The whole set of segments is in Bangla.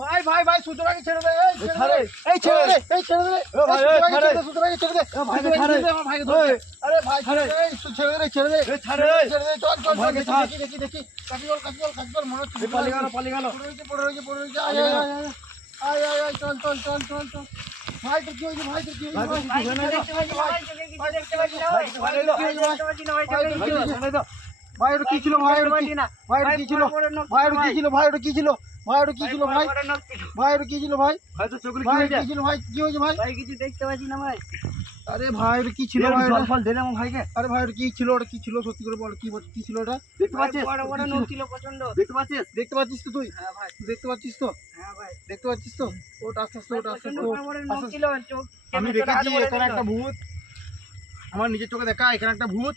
ভাই ভাই ভাই সুতরাকে ছেড়ে দে, এই ছেড়ে দে, এই ছেড়ে দে, এই ছেড়ে দে, সুতরাকে ছেড়ে দে, ভাই ছেড়ে দে, আমার ভাইকে ধরে, আরে ভাই ছেড়ে দে, ছেড়ে দে, ছেড়ে দে, ছেড়ে দে, চল চল চল, দেখি কাটি বল মনে হচ্ছে পালিয়ে গেল, পড়ে রয়েছে, আয় আয় আয় আয়, চল চল চল চল চল, ভাই তো কি হয়েছে, ভাই তো কি হয়েছে, ভাই ওটা কি ছিল, ভাই ওটা কি ছিল, ভাই ওটা কি ছিল, ভাই ওটা কি ছিল, ভাই ওটা কি ছিল, ভাই ওটা কি ছিল, ভাই ভাই ওটা কি ছিল, ভাই ভাই তো চোখে ভাই কি ছিল, ভাই কি হয়েছে, ভাই ভাই কিছু দেখতে পাচ্ছি না ভাই। আরে ভাই ওটা কি ছিল, ভাই জল ফল দে না আমার ভাইকে। আরে ভাই ওটা কি ছিল, ওটা কি ছিল, সত্যি করে বল, কি ছিল ওটা, দেখতে পাচ্ছিস? বড় বড় নখ ছিল প্রচন্ড। দেখতে পাচ্ছিস? দেখতে পাচ্ছিস তো তুই, হ্যাঁ ভাই, দেখতে পাচ্ছিস তো, হ্যাঁ ভাই, দেখতে পাচ্ছিস তো, ওটা আস্তে আস্তে, ওটা আস্তে প্রচন্ড আস্তে, বড় বড় নখ ছিল, চোখ আমি দেখেছি এখানে একটা ভূত, আমার নিজের চোখে দেখা, এখানে একটা ভূত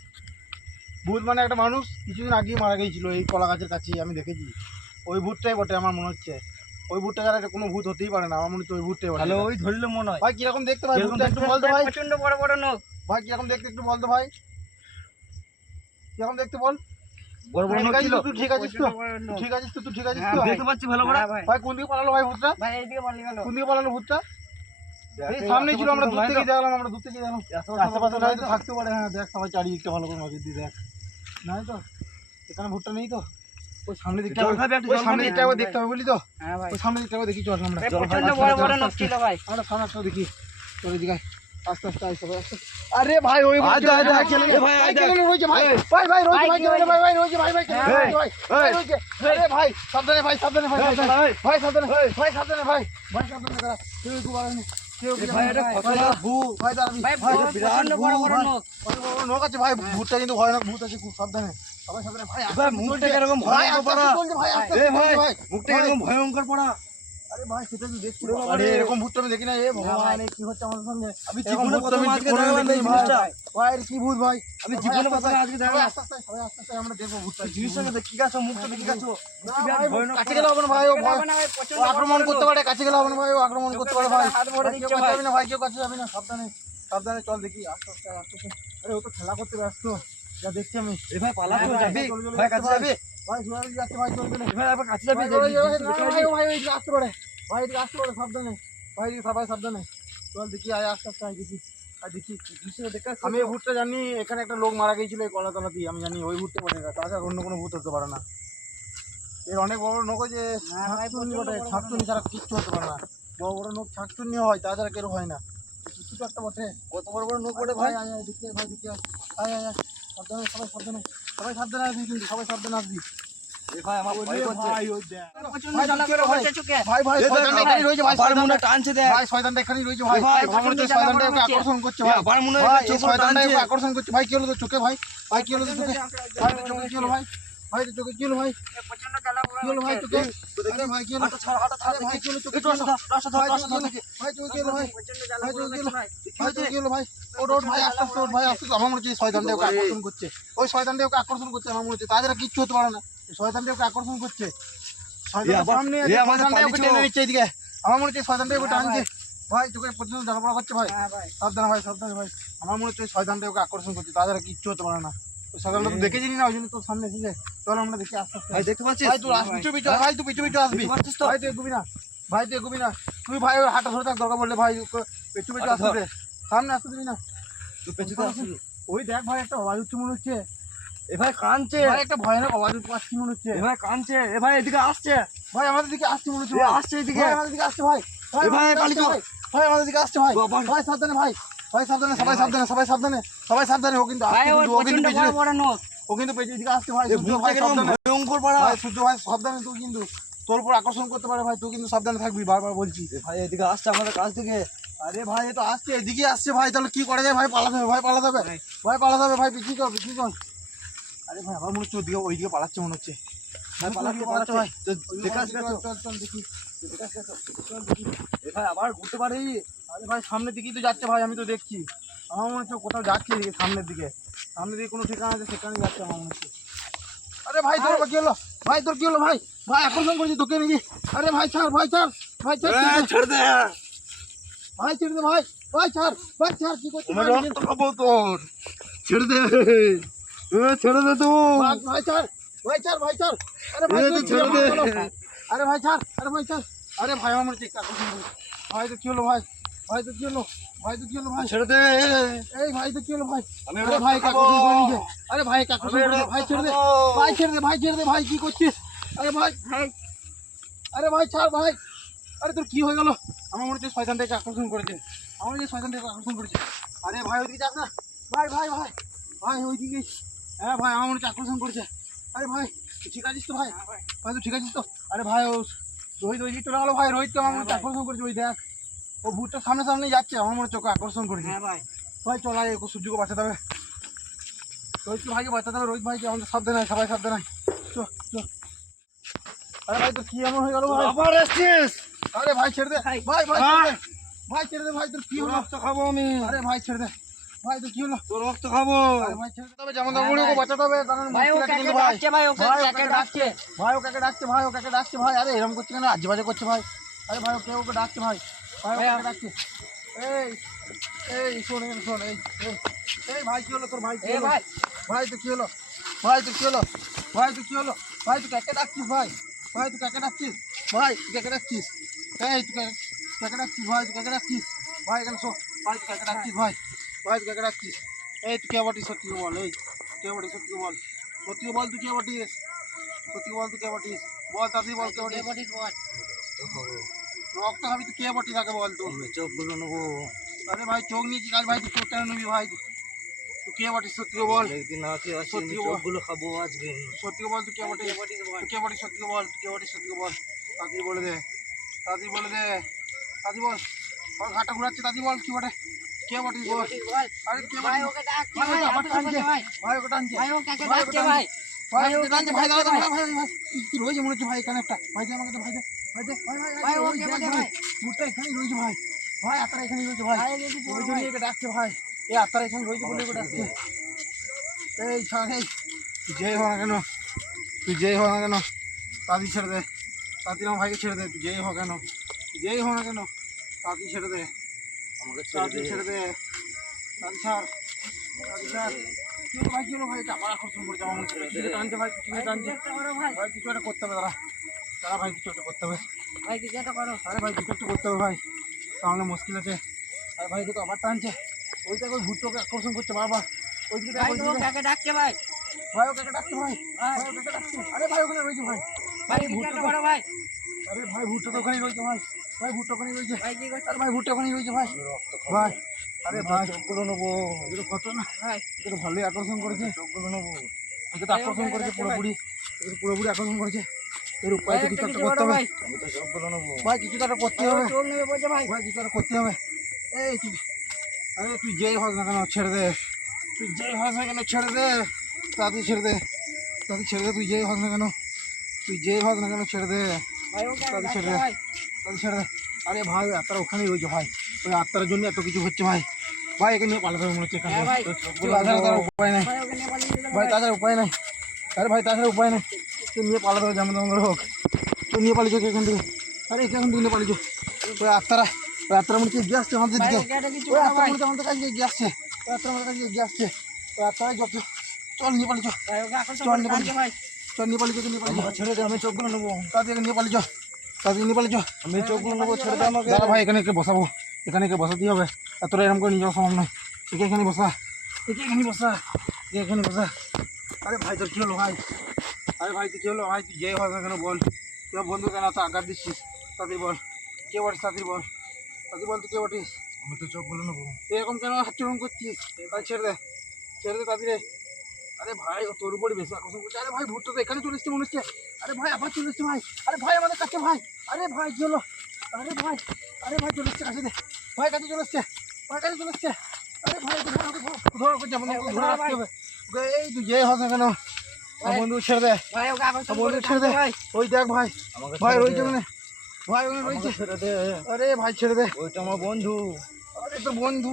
মানে একটা মানুষ কিছুদিন আগেই মারা গিয়েছিল এই কলা গাছের কাছে, আমি দেখেছি, ওই ভূতটাই বটে আমার মনে হচ্ছে, ওই ভূতটা ছাড়া কোনো ভূত হতেই পারে না, আমার মনে হচ্ছে ওই ভূতটাই বটে। তাহলে ওই ধরলে মনে হয়। ভাই কিরকম দেখতে ভাই, ভূতটা একটু বলতো ভাই, প্রচন্ড বড় বড় নখ। ভাই কিরকম দেখতে একটু বলতো ভাই, কিরকম দেখতে বল, বড় বড় নখ ছিল। তুই ঠিক আছিস তো, প্রচন্ড বড় নখ। ঠিক আছিস তো, তুই ঠিক আছিস হ্যাঁ তো, ভাই। দেখতে পাচ্ছি ভালো করে। হ্যাঁ ভাই, ভাই কোন দিকে পালালো ভাই ভূতটা, ভাই এইদিকে পালিয়ে গেল। কোন দিকে পালালো ভূতটা, এই সামনে ছিল, আমরা দূর থেকে দেখলাম, আমরা দূর থেকে দেখলাম, আশেপাশে নাই তো থাকতে পারে, হ্যাঁ দেখ সবাই চারিদিকটা ভালো করে নজর দিয়ে দেখ, নাই তো এখানে ভূতটা নেই তো, ওই সামনে দিকটা, জল খাবি একটু, ওই জল সামনে খাবি? দিকটা একবার দেখতে হবে বলি তো, হ্যাঁ ভাই, ওই সামনে দিকটা একবার দেখি, চল আমরা ভাই, প্রচন্ড বড় বড় নখ ছিল ভাই। আমরা সামনে একটা দেখি, চলে দিকে আস্তে আস্তে আস্তে আস্তে, আরে ভাই ওই আয় দেখ, আয় দেখ, ছেলে এ ভাই, আয় দেখ। ছেলে রয়েছে, ভাই ভাই ভাই রয়েছে, ভাই ছেলে ভাই ভাই রয়েছে, ভাই ভাই ছেলে হ্যাঁ, রয়েছে, ভাই রয়েছে, আরে ভাই সাবধানে, ভাই সাবধানে, ভাই সাবধানে, ভাই সাবধানে, ভাই সাবধানে, ভাই সাবধানে করা, কেউ একটু বাড়ানি, কেউ কি ভাই, এটা খতরনাক ভূত। ভাই দাঁড়াবি, ভাই ভাই প্রচন্ড বড় বড় নখ। নখ আছে ভাই, ভূতটা কিন্তু ভয়ানক ভূত আছে, খুব সাবধানে, সবাই সাবধানে, ভাই ভাই মুখটা কিরকম ভাই ভয়ঙ্কর আস্তে পড়া। আস্তে চলছে, ভাই আস্তে এ আস্তে ভাই চলছে, ভাই মুখটা কিরকম ভয়ঙ্কর পড়া। আরে ভাই সেটা তুই দেখছিস, ওরে বাবা আরে রে। এরকম ভূত আমি দেখি না, এ ভগবান এ কি হচ্ছে আমাদের সঙ্গে, আমি এরকম জীবনে ভূত প্রথম আমি আজকে জীবনে দেখলাম এই দেখিনি, জিনিসটা। ভাই এর কি ভূত ভাই, আমি ভাই, জীবনে আস্তে প্রথম আজকে আস্তে, দেখলাম। আস্তে আস্তে, সবাই আস্তে আস্তে আমরা দেখবো ভূতটা, জিনিসটাকে দেখি গেছো, মুখটা দেখি গেছো। না ভাই, কাছে গেলে হবে না ভাই, ও ভয়, হবে না ভাই, প্রচন্ড ও বড় আক্রমণ বড় করতে নখ। পারে, কাছে গেলে হবে না ভাই, ও আক্রমণ করতে পারে ভাই, হাত ভরে ভাই, কেউ দিচ্ছে কাছে ভাই। যাবি না ভাই, কেউ কাছে যাবি না, সাবধানে সাবধানে চল দেখি, আস্তে আস্তে আস্তে আস্তে, আরে ও তো খেলা করতে ব্যস্ত, যা দেখছি আমি, এ ভাই পালাতে ভাই, যাবি? চলে চলে ভাই যাচ্ছে কাছে যাবি? ভাই সোজা যাচ্ছে ভাই, চল চলে, এ ভাই আবার কাছে যাবি? ভাই চলে যাবে, না ভাই, ও ভাই ওইদিকে আসতে পারে, ভাই এদিকে আসতে পারে, সাবধানে ভাই, এদিকে সবাই সাবধানে চল দেখি, আয় আস্তে আস্তে আয় দেখি, আর দেখি জিনিসটা দেখে আসছি। আমি এই ভূতটা জানি, এখানে একটা লোক মারা গিয়েছিল এই কলাতলাতেই, আমি জানি ওই ভূতটা বটে, তাছাড়া অন্য কোনো ভূত হতে পারে না, এর অনেক বড় বড় নখ যে হ্যাঁ ভাই, ছাকচুন্নি প্রচন্ড বটে, বড় বড় ছাকচুন্নি ছাড়া কিচ্ছু হতে পারে না, বড় বড় নখ ছাকচুন্নি হয়, তাছাড়া কেউ হয় না, কিছু তো একটা বটে, কত বড় বড় নখ পড়ে ভাই ভাই। আয় আয় দেখি, ভাই দেখি, আয় আয় আয়, সাবধানে সবাই সাবধানে, সবাই সাবধানে আসবি কিন্তু, সবাই সাবধানে আসবি, এ ভাই আমার ভয় করছে। ভাই ওই দেখ, প্রচন্ড ভাই, জ্বালা কি হলো করে ভাই? বসে চোখে। ভাই ভাই এ দেখ, শয়তানটা এখানেই রয়েছে ভাই, আবার মনে শয়তানটা, টানছে দেখ। ভাই শয়তানটা এখানেই রয়েছে ভাই, ভাই, আমার মনে হচ্ছে প্রচন্ড শয়তানটা জ্বালা ওকে আকর্ষণ করছে এ ভাই, আবার মনে হয় ভাই এই চোখ শয়তানটা টানছে। ওকে আকর্ষণ করছে ভাই, কি হলো তোর চোখে ভাই, ভাই কি হলো তোর চোখে, ভাই তোর চোখে কি হলো ভাই, ভাই তোর চোখে কি হলো ভাই, প্রচন্ড জ্বালা করে কি হলো ভাই বসছে। চোখে, আরে ভাই কি হলো, হাঁটা ছাড়, হাঁটা ছাড় আরে ভাই দেখি। কি হলো চোখে, একটু আসো, আসো, ভাই আসো, চোখে কি হলো, দেখি। ভাই চোখে কি হলো ভাই, প্রচন্ড জ্বালা ভাই করে চোখে কি বসছে হলো, ভাই। ভাই চোখে কি হলো ভাই, ওঠ ওঠ ভাই আস্তে আস্তে ওঠ ভাই, আস্তে আস্তে, আমার মনে হচ্ছে এই শয়তানটা ওকে আকর্ষণ করছে, ওই শয়তানটা ওকে আকর্ষণ করছে, আমার মনে হচ্ছে তাছাড়া কিচ্ছু হতে পারে না, এই শয়তানটা ওকে আকর্ষণ করছে, শয়তানটা আবার- সামনে এ আছে, আমাদের শয়তানটা ওকে পালিয়েছে টেনে ও। নিচ্ছে এদিকে, আমার মনে হচ্ছে এই শয়তানটা ওকে হ্যাঁ টানছে, ভাই তোকে প্রচন্ড জ্বালাপড়া করছে ভাই, হ্যাঁ ভাই, সাবধানে ভাই, সাবধানে ভাই, আমার মনে হচ্ছে শয়তানটা ওকে আকর্ষণ করছে, তাছাড়া কিচ্ছু হতে পারে না, ওই শয়তানটা তো দেখে চিনি না, ওই জন্য তোর সামনে এসেছে, চল আমরা দেখি আস্তে আস্তে, ভাই দেখতে পাচ্ছিস? ভাই তুই পিছু পিছু আয়, ভাই তুই পিছু পিছু আসবি, দেখতে পাচ্ছিস তো? ভাই তুই এগুবি না, ভাই তুই এগুবি না, তুই ভাই ওই হাঁটা ধরে থাক, দরকার পড়লে ভাই পিছু পিছু হাঁটা আসতে ধর। দে, সামনে আসতে দিবি না, তুই পেছনে আসছিস। ওই দেখ ভাই একটা আওয়াজ হচ্ছে মনে হচ্ছে, এ ভাই কাঁদছে। ভাই একটা ভয়ানক আওয়াজ পাচ্ছি মনে হচ্ছে, এ ভাই কাঁদছে। এ ভাই এদিকে আসছে। ভাই আমাদের দিকে আসছে মনে হচ্ছে, এ ভাই আসছে এদিকে। ভাই আমাদের দিকে আসছে ভাই, এ ভাই আমাদের দিকে পালিয়ে আসছে, ভাই ভাই আমাদের দিকে আসছে ভাই, বাবা। ভাই সাবধানে ভাই, ভাই সাবধানে, সবাই সাবধানে, সবাই সাবধানে, সবাই সাবধানে, ও কিন্তু আসছে, ভাই ওর কিন্তু ও কিন্তু প্রচন্ড বড় পেছনে, বড় নখ। ও কিন্তু পেছনের দিকে আসছে ভাই, এ সূর্য ভূতটা ভাই কিরকম সাবধানে, ভয়ঙ্কর পাড়া। ভাই সূর্য ভাই সাবধানে, তুই কিন্তু তোর উপর আকর্ষণ করতে পারে ভাই, তুই কিন্তু সাবধানে থাকবি, বারবার বলছি, এ ভাই এদিকে আসছে আমাদের কাছ থেকে। আরে ভাই এ তো আসছে, এদিকে আসছে ভাই, তাহলে কি করা যায় ভাই, পালাতে হবে ভাই, পালাতে হবে ভাই, পালাতে হবে ভাই, পিছিয়ে কর, পিছিয়ে কর, আরে ভাই আমার মনে হচ্ছে ওইদিকে পালাচ্ছে মনে হচ্ছে, ভাই পালাচ্ছে, পালাচ্ছে ভাই, দেখে আসছে চল চল চল দেখি, চল দেখি, এ ভাই আবার ঘুরতে পারি। আরে ভাই সামনের দিকেই তো যাচ্ছে ভাই, আমি তো দেখছি, আমার মনে হচ্ছে কোথাও যাচ্ছে এদিকে, সামনের দিকে কোনো ঠিকানা আছে সেখানে যাচ্ছে আমার মনে হচ্ছে, আরে ভাই তোর কি হলো, ভাই তোর কি হলো ভাই, ভাই আকর্ষণ করছি তোকে নাকি, আরে ভাই ছাড়, ভাই ছাড়, ভাই ছাড়, ছেড়ে দে। ভাই ছেড়ে দে ভাই, ভাই ছাড়, ভাই ছাড়, কি করছিস ভাই, রক্ত খাবো তোর। ছেড়ে দে। ছেড়ে দে তুই। ভাই ছাড়, ভাই ছাড়, ভাই ছাড়, আরে ভাই এ, তুই ছেড়ে দে। আরে ভাই ছাড়, আরে ভাই ছাড়, আরে ভাই আমার ঠিক আকর্ষণ করে। ভাই তো কি হলো ভাই? ভাই তো কি হলো? ভাই তো কি হলো ভাই? ছেড়ে দে এই ভাই তো কি হলো ভাই? আমি আরে রক্ত ভাই খাবো। আকর্ষণ করে নিয়েছে। আরে ভাই আকর্ষণ আমি করে রক্ত ভাই ছেড়ে দে। খাবো। ভাই ছেড়ে দে, ভাই ছেড়ে দে, ভাই কি করছিস? আরে ভাই, ভাই আরে ভাই ছাড় ভাই। আরে তোর কি হয়ে গেল? আমার মনে হচ্ছে শয়তানটাকে আকর্ষণ করেছে। আমার মনে হচ্ছে শয়তানটাকে আকর্ষণ করেছে। আরে ভাই ওইদিকে যাস না। ভাই ভাই ভাই ভাই ওইদিকে। হ্যাঁ ভাই আমার মনে হচ্ছে আকর্ষণ করেছে। আরে ভাই তুই ঠিক আছিস তো ভাই? ভাই তুই ঠিক আছিস তো? আরে ভাই ও রোহিত ওই দিক চলে গেলো ভাই। রোহিতকে আমার মনে হচ্ছে আকর্ষণ করেছে। ওই দেখ ও ভূতটা সামনে সামনে যাচ্ছে। আমার মনে হচ্ছে ওকে আকর্ষণ করেছে। হ্যাঁ ভাই ভাই চল আয় ওকে সূর্যকে বাঁচাতে হবে। রোহিতকে ভাইকে বাঁচাতে হবে। রোহিত ভাইকে আমাদের সাবধানে নাই, সবাই সাবধানে নাই। চ চ। আরে ভাই তোর কি এমন হয়ে গেল ভাই? আবার এসছিস আরে ভাই ছেড়ে দে। ভাই। ভাই ভাই ছেড়ে দে। ভাই ছেড়ে দে ভাই তোর কি তোর হলো? রক্ত খাবো আমি আরে ভাই ছেড়ে দে। ভাই তোর কি হলো? তোর রক্ত খাবো আরে ভাই ছেড়ে দিতে হবে। যেমন তেমন হ্যাঁ ওকে ভাই। বাঁচাতে হবে। কারণ ভাই ও মুশকিল আছে কাকে কিন্তু ভাই। ডাকছে ভাই ও ভাই ও কাকে কাকে ডাকছে ভাই ও কাকে ডাকছে ভাই ও কাকে ডাকছে ভাই। আরে এরকম করছে কেন? আজে বাজে করছে ভাই। আরে ভাই ও কে ওকে ডাকছে ভাই। ভাই ও ভাই, কাকে ডাকছে? এই এই শোন এখানে শোন। এই এই, এই ভাই কি হলো তোর? ভাই কি এ হলো? ভাই ভাই তো কি হলো? ভাই তো কি হলো? ভাই তো কি হলো? ভাই তুই কাকে ডাকছিস ভাই? ভাই তুই কাকে ডাকছিস? ভাই তুই কাকে ডাকছিস? এই তুই কাকে ডাকছিস ভাই? তুই কাকে ডাকছিস? ভাই এখানে শো। ভাই তুই কাকে ডাকছিস ভাই? ভাই তুই কাকে ডাকছিস? এই তুই কে বটিস? সত্যি করে বল। এই কে বটিস? সত্যি করে বল। সত্যি করে বল তুই কে বটিস? সত্যি করে বল তুই কে বটিস? বল তাড়াতাড়ি বল কে বটিস? রক্ত খাবি তুই কে বটিস আগে বল তো। চোখগুলো নেবো আরে ভাই চোখ নিয়েছি কাজ ভাই তুই চোখ কেন নিবি ভাই? তুই কে বটিস? সত্যি করে বল। একদিন হাতে আসি সত্যি বল। চোখগুলো খাবো আজকে সত্যি করে বল তুই কে বটিস? তুই কে বটিস? সত্যি করে বল। তুই কে বটিস? সত্যি করে বল। তাড়াতাড়ি বলে দে। তাড়াতাড়ি বলে দে। তাড়াতাড়ি বল। আমার ঘাটটা ঘুরাচ্ছে। তাড়াতাড়ি বল কি বটে? কে বটিস বল। ভাই আরে কে ভাই বটিস? ওকে ডাকছে ভাই ভাই ওকে আবার আবার টানছে। ভাই ভাই ওকে টানছে। ভাই ও কাকে ভাই ওকে ডাকছে টানছে। ভাই ভাই ওকে টানছে। ভাই দাঁড়া ভাই। দাঁড়া ভাই ভাই কি রয়েছে মনে হচ্ছে ভাই এখানে একটা। ভাই দে আমাকে তো ভাই দে। ভাই দে ভাই ভাই ভাই, ওই ওকে দেখ বটে ভাই ভাই। মুখটা এখানেই রয়েছে ভাই। ভাই আত্মারা এখানেই রয়েছে ভাই। ভাই, এদিকে বড় ওই জন্য ভাই। একে ডাকছে ভাই। এই আত্মারা এখানে রয়েছে বলে ওকে ডাকছে। এই ছাড় এই তুই যেই হো না কেন, তুই যেই হো না কেন তাড়াতাড়ি ছেড়ে দে। তাড়াতাড়ি আমার ভাইকে ছেড়ে দে। তুই যেই হো কেন, তুই যেই হো না কেন তাড়াতাড়ি ছেড়ে দে। আমাকে ছেড়ে দে তাড়াতাড়ি ছেড়ে দে। তাড়াতাড়ি ছাড়। তাড়াতাড়ি ছাড়। কি হলো ভাই? কি হলো ভাই? এটা আবার আকর্ষণ করছে আমার মনে হচ্ছে। কিছু টানছে ভাই, কিছু টানছে। একটা করো ভাই ভাই কিছু একটা করতে হবে। দাঁড়া দাঁড়া ভাই কিছু একটা করতে হবে। ভাই কিছু একটা করো আরে ভাই কিছু একটা করতে হবে ভাই, তাহলে মুশকিল আছে। আর ভাই তো আবার টানছে। ওই দেখো ভুট্টোকে আকর্ষণ করছে বারবার। ওইদিকে দেখ, ভাই ওইদিকে ও দেখ। কাকে ডাকছে ভাই ভাই ওকে ডাকছে ভাই। ভাই ওকে ডাকছে। আরে ভাই ওখানে রয়েছে ভাই। ভাই কিছু একটা করো ভাই আরে ভাই ভুট্টো তো ওখানেই রয়েছে ভাই। ভাই ভুট্টো ওখানেই রয়েছে। ভাই কি করছে আরে ভাই ভুট্টো ওখানেই রয়েছে ভাই। ভাই আরে ভাই চোখগুলো নেবো এগুলো কত না, ভাই এগুলো ভালোই আকর্ষণ করেছে। চোখগুলো নেবো একে তো আকর্ষণ করেছে পুরোপুরি। একে পুরোপুরি আকর্ষণ করেছে। এর উপায় ভাই তো একটা কিছু একটা কিছু করতে করো হবে। ভাই আমি তো চোখগুলো নেবো ভাই কিছু তো একটা করতে ভাই, ও হবে। চোখ নেবে বলছে ভাই ভাই কিছু একটা করতে হবে। এই তুই, আরে তুই যেই হোক না কেন ছেড়ে দে। তুই যেই হোক না কেন ছেড়ে দে। তাড়াতাড়ি ছেড়ে দে। তাড়াতাড়ি ছেড়ে দে। তুই যেই হোক না কেন, তুই যেই হোক না কেন ছেড়ে দে। ভাই ও কাকে তাড়াতাড়ি ডাকছে ছেড়ে দে। ভাই তাড়াতাড়ি ছেড়ে দে। আরে ভাই ওই আত্মারা ওখানেই রয়েছে ভাই। ওই আত্মার জন্য এত কিছু হচ্ছে ভাই। ভাই একে নিয়ে পালাতে হবে মনে হচ্ছে এখানে। হ্যাঁ ভাই। তাছাড়া উপায় নাই ভাই ওকে নিয়ে পালিয়ে যেতে ভাই, তাছাড়া উপায় নাই। আরে ভাই তাছাড়া উপায় নাই। তুই নিয়ে পালাতে হবে যেমন তেমন করে হোক। তুই নিয়ে পালিয়েছো এখান থেকে। আরে এখান থেকে নিয়ে পালিয়েছো। ওই আত্মারা মনে হচ্ছে এগিয়ে আসছে আমাদের ভাই দিকে। ওকে একটা কিছু ওই করো আত্মারা ভাই মনে হচ্ছে আমাদের কাছে এগিয়ে আসছে। ওই আত্মারা আমাদের কাছে এগিয়ে আসছে। ওই আত্মারাই যত। চল নিয়ে পালিয়েছো। ভাই ওকে আকর্ষণ চল করে নিয়ে টানছে ভাই চল নিয়ে পালিয়েছো। নিয়ে পালিয়েছো। আমাকে ছেড়ে দে আমি চোখগুলো নেবো তাড়াতাড়ি নিয়ে পালিয়েছো। তাড়াতাড়ি নিয়ে পালিয়েছো। আমি চোখগুলো নেবো ছেড়ে দে আমাকে দাদা ভাই এখানে একে বসাবো। এখানে একে বসাতেই হবে। এতটা এরকম করে নিয়ে যাওয়া সম্ভব নয়। একে এখানে বসা। একে এখানে বসা। একে এখানে বসা। আরে ভাই তোর কি হলো ভাই? আরে ভাই তুই কি হলো ভাই? তুই যেই হোক না কেন বল। তুই বন্ধু কেন এত আঘাত দিচ্ছিস? তাড়াতাড়ি বল কে বটিস। তাড়াতাড়ি বল। তাড়াতাড়ি বল তুই কে বটিস? আমি তো চোখগুলো নেবো তুই এরকম কেন আচরণ করছিস? ভাই ছেড়ে দে। ছেড়ে দে তাড়াতাড়ি। আরে ভাই ও তোর উপরে বেশি আকর্ষণ করছে। আরে ভাই ভুট্টো তো এখানে চলে এসছে মনে হচ্ছে। আরে ভাই আবার চলে এসছে ভাই। আরে ভাই আমাদের কাছে ভাই। আরে ভাই কি হলো? আরে ভাই, আরে ভাই চলে এসছে কাছে দে। ভাই কাছে চলে এসছে। ভাই কাছে চলে এসছে। আরে ভাই ধর ওকে যেমন ধরে রাখতে হবে। এই তুই যে হোক না কেন আমার বন্ধু ছেড়ে দে। ভাই ওকে আকর্ষণ আমার করে বন্ধু ছেড়ে দে। টানছে ভাই ওই দেখ ভাই, আমাকে ভাই ছেড়ে রয়েছে দে। মানে, ভাই ওখানে আমাকে রয়েছে। ছেড়ে দে আরে ভাই ছেড়ে দে। ওইটা আমার বন্ধু আরে তোর বন্ধু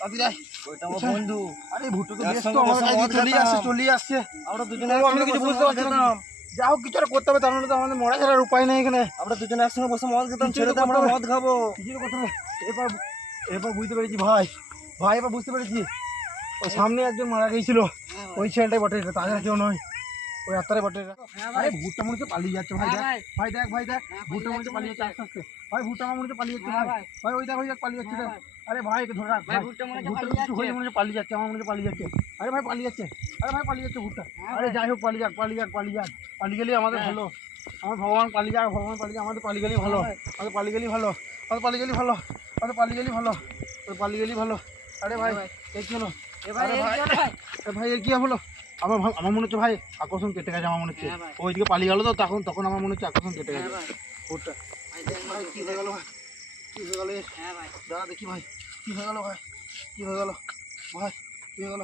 তাড়াতাড়ি যাই। ওইটা আমার বন্ধু আরে ভুট্টো তো যার ব্যস্ত সঙ্গে আমার বসে কাছে মদ চলেই খেতাম। আসছে চলেই আসছে। আমরা দুজনে আমি তো কিছু বুঝতে পারছি না। যা হোক কিছু একটা করতে হবে, তার মানে তো আমাদের মরা ছাড়ার উপায় নেই এখানে। আমরা দুজনে একসঙ্গে বসে মদ খেতাম কিছু ছেড়ে তো দে আমরা করতে হবে। মদ খাবো কিছু তো করতে হবে। এবার এবার বুঝতে পেরেছি ভাই। ভাই এবার বুঝতে পেরেছি ওই সামনে একজন মারা গিয়েছিল। ওই ছেলেটাই বটে, এটা তাছাড়া কেউ নয়। ওই আত্মারে বটে হ্যাঁ ভাই। আরে ভুট্টা মনে হচ্ছে পালিয়ে যাচ্ছে ভাই হ্যাঁ দেখ ভাই। ভাই দেখ হ্যাঁ, ভুট্টা মনে হচ্ছে পালিয়ে যাচ্ছে আস্তে আস্তে ভাই ভুট্টা আমার মনে হচ্ছে পালিয়ে যাচ্ছে হ্যাঁ ভাই ভাই। ভাই ওই দেখ পালিয়ে যাচ্ছে হ্যাঁ দেখ। ভাই। আরে ভাই একে ধরে রাখ ভাই, ভুট্টা মনে হচ্ছে ভুট্টা পালিয়ে কিছু হয়ে যাচ্ছে। মনে হচ্ছে পালিয়ে যাচ্ছে আমার মনে হচ্ছে পালিয়ে যাচ্ছে আরে ভাই পালিয়ে যাচ্ছে ভুট্টা হ্যাঁ আরে ভাই। যাই হোক পালিয়ে যাক পালিয়ে গেলেই আমাদের হ্যাঁ। ভালো আমার ভগবান পালিয়ে যাক আমাদের পালিয়ে গেলেই ভালো হ্যাঁ ভাই। আমাদের পালিয়ে গেলেই ভালো আরে ভাই হ্যাঁ ভাই। এ কি হলো এ ভাই, আরে এই ভাই। কি হলো ভাই? এ ভাই এর কি হলো আমার মনে হচ্ছে ভাই আকর্ষণ কেটে গেছে আমার মনে হচ্ছে হ্যাঁ ভাই। ওইদিকে পালিয়ে গেল তো তখন আমার মনে হচ্ছে আকর্ষণ কেটে হ্যাঁ গেছে ভাই। ভুট্টা ভাই, দেখ ভাই কি হয়ে গেল ভাই কি হয়ে গেল এর? হ্যাঁ ভাই। দাঁড়া দেখি ভাই কি হয়ে গেল ভাই কি হয়ে গেল ভাই কি হয়ে গেল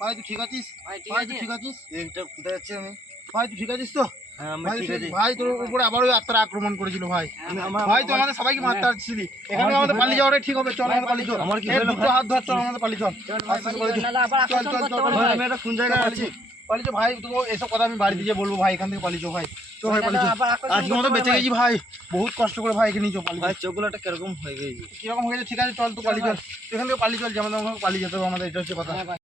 ভাই তুই ঠিক আছিস ভাই, ঠিক ভাই আছে? তুই ঠিক আছিস এইটা কোথায় যাচ্ছি আমি? ভাই তুই ঠিক আছিস তো হ্যাঁ আমি ভাই ঠিক আছি। ভাই তোর উপরে আবার ওই আত্মারা আক্রমণ করেছিল ভাই হ্যাঁ আমার- ভাই তো আমাদের সবাইকে মারতে আসছিলি এখানে আমাদের পালিয়ে যাওয়াটাই ঠিক হবে চল আমাদের পালিয়ে চল আমার কি এই হলো দুটো হাত ধর চল আমাদের পালিয়ে চল ভাই, আস্তে আস্তে পালিয়ে পালিয়ে চল, নাহলে আবার চল আকর্ষণ চল করতে চল পারে ভাই ভাই। আমি এটা কোন জায়গায় আছি? পালিয়ে চল ভাই তো এসব কথা আমি বাড়িতে গিয়ে বলবো ভাই এখান থেকে পালিয়ে চল ভাই তো ভাই পালিয়ে চল আবার আকর্ষণ আজকে মতো করতে বেঁচে পারে গেছি ভাই বহুত কষ্ট করে ভাই এখানে চল পালিয়ে ভাই চোখগুলোটা কিরকম হয়ে গেছে? কিরকম হয়েছে ঠিক আছে চল তো পালিয়ে চল এখান থেকে পালিয়ে চল যেমন পালিয়ে যেতে হবে আমাদের এটা হচ্ছে কথা হ্যাঁ ভাই।